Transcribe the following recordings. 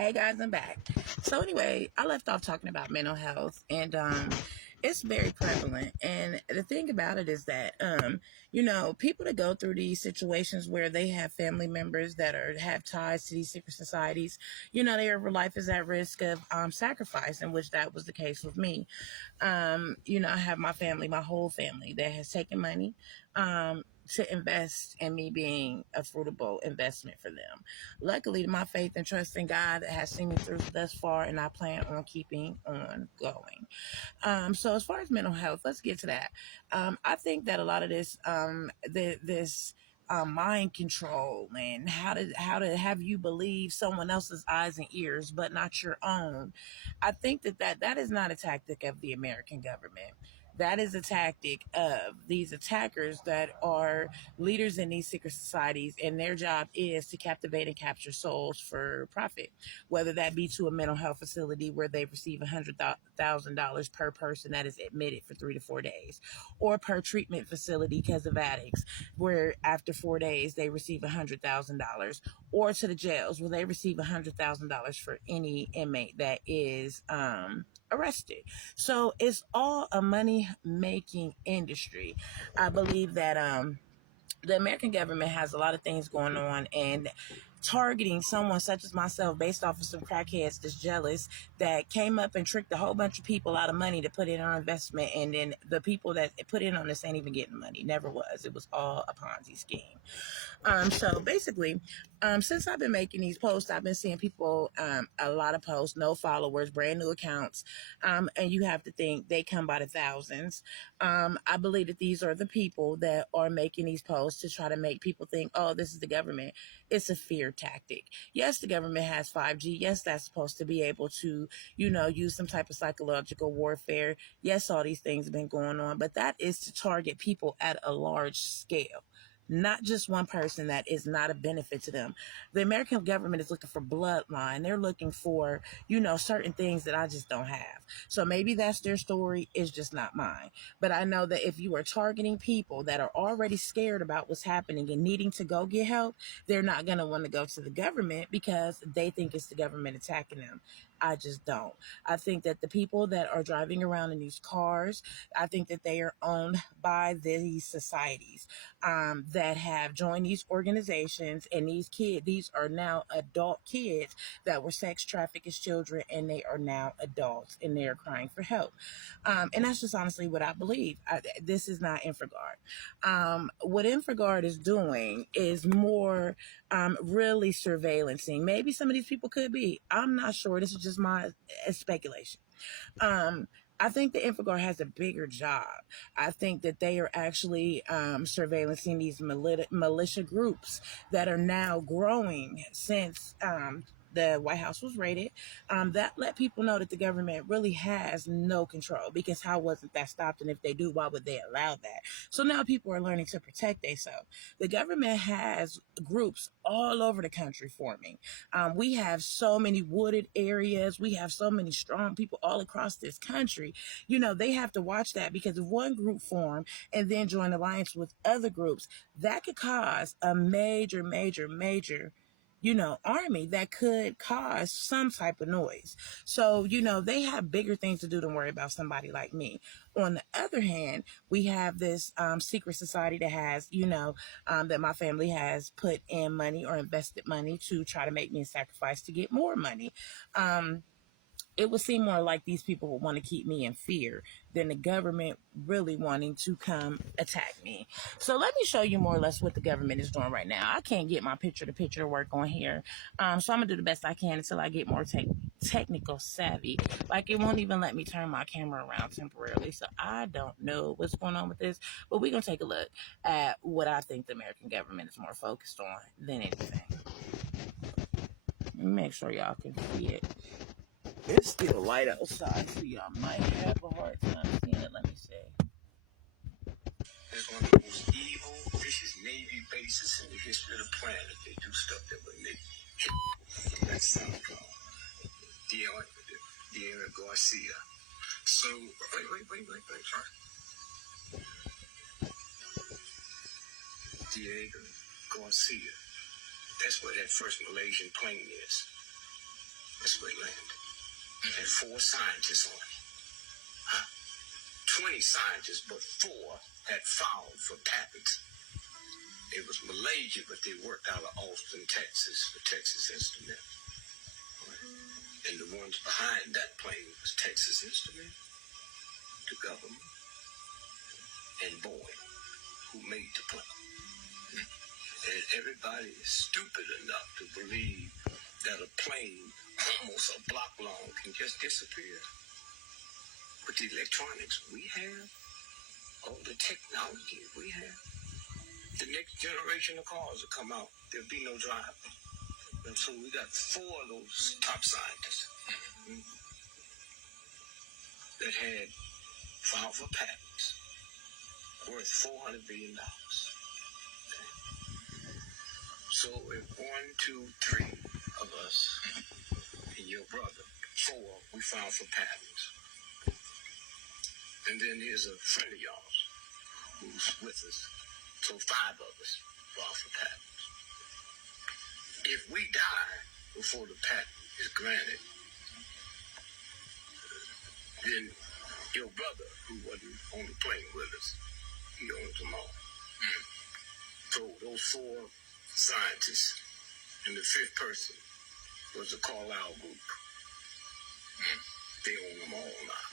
Hey guys, I'm back. So anyway, I left off talking about mental health, and it's very prevalent. And the thing about it is that people that go through these situations where they have family members that are have ties to these secret societies, their life is at risk of sacrifice, in which that was the case with me. I have my family, my whole family, that has taken money to invest in me being a fruitful investment for them. Luckily, my faith and trust in God has seen me through thus far, and I plan on keeping on going. So as far as mental health, let's get to that. I think that a lot of this mind control and how to have you believe someone else's eyes and ears but not your own. I think that is not a tactic of the American government. That is a tactic of these attackers that are leaders in these secret societies, and their job is to captivate and capture souls for profit, whether that be to a mental health facility where they receive $100,000 per person that is admitted for 3 to 4 days, or per treatment facility because of addicts, where after 4 days they receive $100,000, or to the jails where they receive $100,000 for any inmate that is arrested. So it's all a money making industry. I believe that the American government has a lot of things going on, and targeting someone such as myself based off of some crackheads that's jealous that came up and tricked a whole bunch of people out of money to put in our investment, and then the people that put in on this ain't even getting money. Never was. It was all a Ponzi scheme. So basically, since I've been making these posts, I've been seeing people, a lot of posts, no followers, brand new accounts. And you have to think they come by the thousands. I believe that these are the people that are making these posts to try to make people think, oh, this is the government. It's a fear tactic. Yes, the government has 5G. Yes, that's supposed to be able to, use some type of psychological warfare. Yes, all these things have been going on, but that is to target people at a large scale, not just one person that is not a benefit to them. The American government is looking for bloodline. They're looking for, certain things that I just don't have. So maybe that's their story. It's just not mine. But I know that if you are targeting people that are already scared about what's happening and needing to go get help, they're not going to want to go to the government because they think it's the government attacking them. I just don't. I think that the people that are driving around in these cars, I think that they are owned by these societies that have joined these organizations, and these are now adult kids that were sex trafficked as children, and they are now adults and they are crying for help. And that's just honestly what I believe. This is not Infraguard. What Infraguard is doing is more really surveillancing. Maybe some of these people could be. I'm not sure. This is just my speculation. Um, I think the Infraguard has a bigger job. I think that they are actually surveillancing these militia groups that are now growing since the White House was raided. That let people know that the government really has no control, because how wasn't that stopped? And if they do, why would they allow that? So now people are learning to protect themselves. The government has groups all over the country forming. We have so many wooded areas. We have so many strong people all across this country. They have to watch that, because if one group form and then join alliance with other groups, that could cause a major, major, major army that could cause some type of noise. So, they have bigger things to do than worry about somebody like me. On the other hand, we have this secret society that has, that my family has put in money or invested money to try to make me a sacrifice to get more money. It would seem more like these people would want to keep me in fear than the government really wanting to come attack me. So let me show you more or less what the government is doing right now. I can't get my picture to picture work on here. So I'm going to do the best I can until I get more technical savvy. Like, it won't even let me turn my camera around temporarily. So I don't know what's going on with this, but we're going to take a look at what I think the American government is more focused on than anything. Let me make sure y'all can see it. It's still light outside, so y'all might have a hard time seeing it. Let me see. It's one of the most evil, vicious Navy bases in the history of the planet. They do stuff that would make that sound called Diego Garcia. So, wait, sorry. Diego Garcia. That's where that first Malaysian plane is. That's where it landed. It had 4 scientists on it. Huh? 20 scientists, but 4 had filed for patents. It was Malaysia, but they worked out of Austin, Texas, for Texas Instruments. And the ones behind that plane was Texas Instruments, the government, and Boeing, who made the plane. And everybody is stupid enough to believe that a plane almost a block long can just disappear. With the electronics we have, all the technology we have, the next generation of cars will come out, there'll be no driver. And so we got 4 of those top scientists that had filed for patents worth $400 billion. Okay. So if 1, 2, 3 of us and your brother, 4, we filed for patents. And then there's a friend of yours who's with us. So 5 of us filed for patents. If we die before the patent is granted, then your brother, who wasn't on the plane with us, he owns them all. So those 4 scientists and the 5th person was the Carlisle group. They own them all now.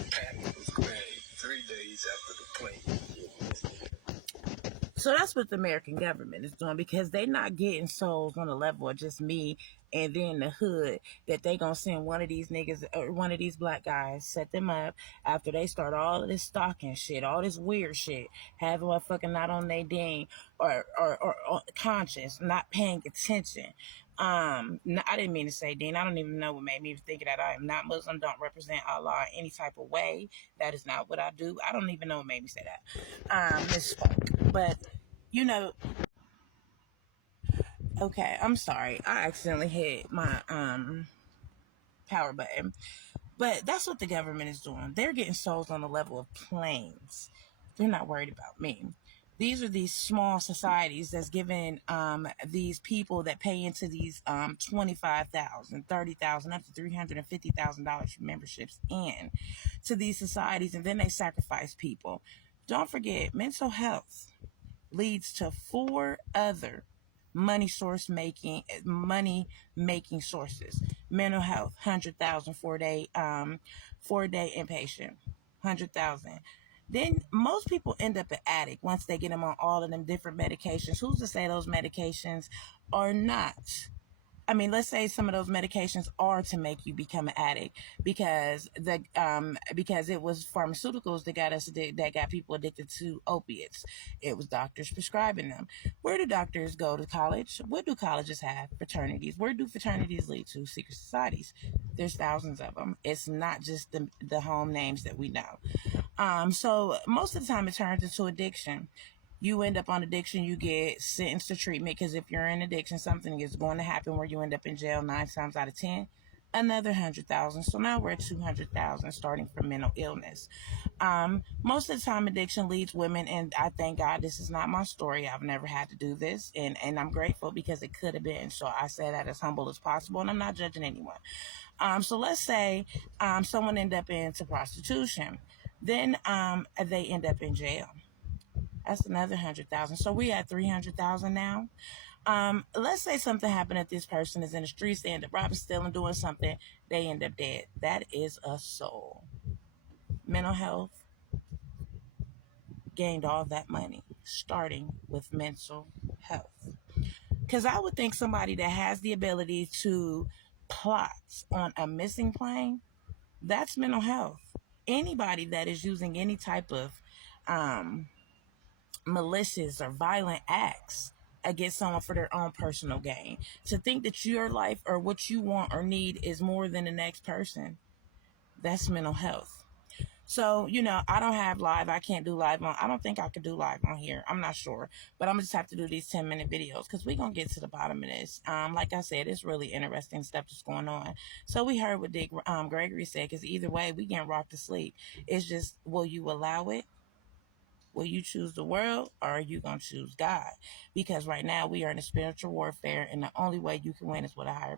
The patent was granted 3 days after the plane. So that's what the American government is doing, because they're not getting souls on the level of just me and then the hood, that they gonna send one of these niggas or one of these black guys, set them up after they start all of this stalking shit, all this weird shit, having motherfucking not on their ding or conscious, not paying attention. No, I didn't mean to say Dean. I don't even know what made me think of that. I am not Muslim, don't represent Allah in any type of way. That is not what I do. I don't even know what made me say that. Misspoke. But, you know, okay, I'm sorry. I accidentally hit my power button. But that's what the government is doing. They're getting souls on the level of planes. They're not worried about me. These are these small societies that's giving these people that pay into these $25,000, $30,000, up to $350,000 for memberships in to these societies, and then they sacrifice people. Don't forget, mental health leads to 4 other money making sources. Mental health, 100,000 4-day 4-day inpatient, 100,000. Then most people end up an addict once they get them on all of them different medications. Who's to say those medications are not? I mean, let's say some of those medications are to make you become an addict, because because it was pharmaceuticals that got people addicted to opiates. It was doctors prescribing them. Where do doctors go to college? What do colleges have? Fraternities. Where do fraternities lead to? Secret societies. There's thousands of them. It's not just the home names that we know. So most of the time it turns into addiction. You end up on addiction, you get sentenced to treatment, because if you're in addiction, something is going to happen where you end up in jail 9 times out of 10. Another 100,000. So now we're at 200,000, starting from mental illness. Most of the time, addiction leads women, and I thank God this is not my story. I've never had to do this, and I'm grateful, because it could have been. So I say that as humble as possible, and I'm not judging anyone. So let's say someone end up into prostitution, then they end up in jail. That's another 100,000. So we at 300,000 now. Let's say something happened that this person is in the streets, they end up robbing, stealing, doing something, they end up dead. That is a soul. Mental health gained all that money, starting with mental health. Because I would think somebody that has the ability to plot on a missing plane, that's mental health. Anybody that is using any type of malicious or violent acts against someone for their own personal gain, to think that your life or what you want or need is more than the next person, that's mental health. So, I don't have live. I can't do live on. I don't think I could do live on here. I'm not sure. But I'm going to just have to do these 10-minute videos, because we're going to get to the bottom of this. Like I said, it's really interesting stuff that's going on. So we heard what Dick Gregory said, because either way, we getting rocked to sleep. It's just, will you allow it? Will you choose the world, or are you going to choose God? Because right now we are in a spiritual warfare, and the only way you can win is with a higher